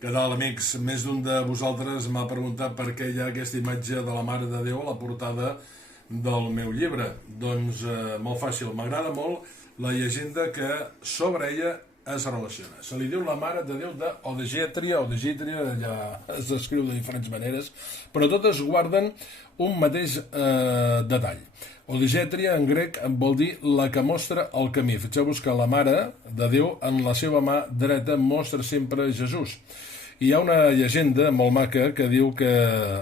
Què tal, amics? Més d'un de vosaltres m'ha preguntat per què hi ha aquesta imatge de la Mare de Déu a la portada del meu llibre. Doncs molt fàcil, m'agrada molt la llegenda que sobre ella es relaciona. Se li diu la Mare de Déu d'Odegètria, ja es descriu de diferents maneres, però totes guarden un mateix detall. Odegètria en grec vol dir la que mostra el camí. Fixeu-vos que la Mare de Déu en la seva mà dreta mostra sempre Jesús. I hi ha una llegenda molt maca que diu que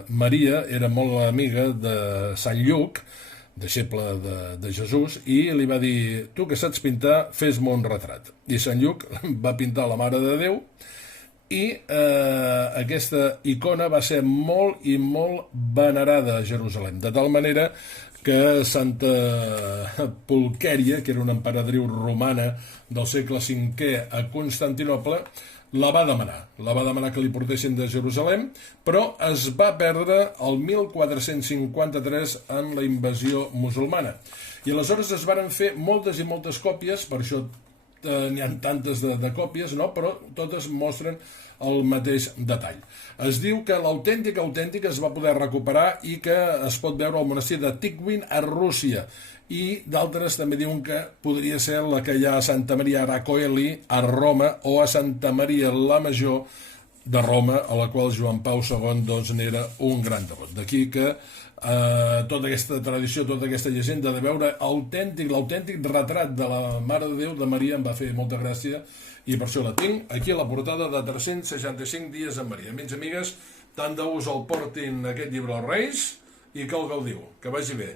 Maria era molt amiga de Sant Lluc, deixeble de Jesús, i li va dir: tu que saps pintar, fes-me un retrat. I Sant Lluc va pintar la Mare de Déu i aquesta icona va ser molt i molt venerada a Jerusalem, de tal manera que Santa Pulquèria, que era una emperadriu romana del segle V a Constantinoble, la va demanar que li portessin de Jerusalem, però es va perdre el 1453 en la invasió musulmana. I aleshores es varen fer moltes i moltes còpies, per això n'hi ha tantes de còpies, no? Però totes mostren el mateix detall. Es diu que l'autèntica es va poder recuperar i que es pot veure al monestir de Tikhvin a Rússia, i d'altres també diuen que podria ser la que hi ha a Santa Maria Aracoeli a Roma o a Santa Maria la Major de Roma, a la qual Joan Pau II doncs n'era un gran devot. D'aquí que tota aquesta tradició, tota aquesta llegenda de veure l'autèntic retrat de la Mare de Déu de Maria em va fer molta gràcia, i per això la tinc aquí a la portada de 365 dies amb Maria. Amics i amigues, tant de us el portin aquest llibre als Reis i que el gaudiu. Que vagi bé.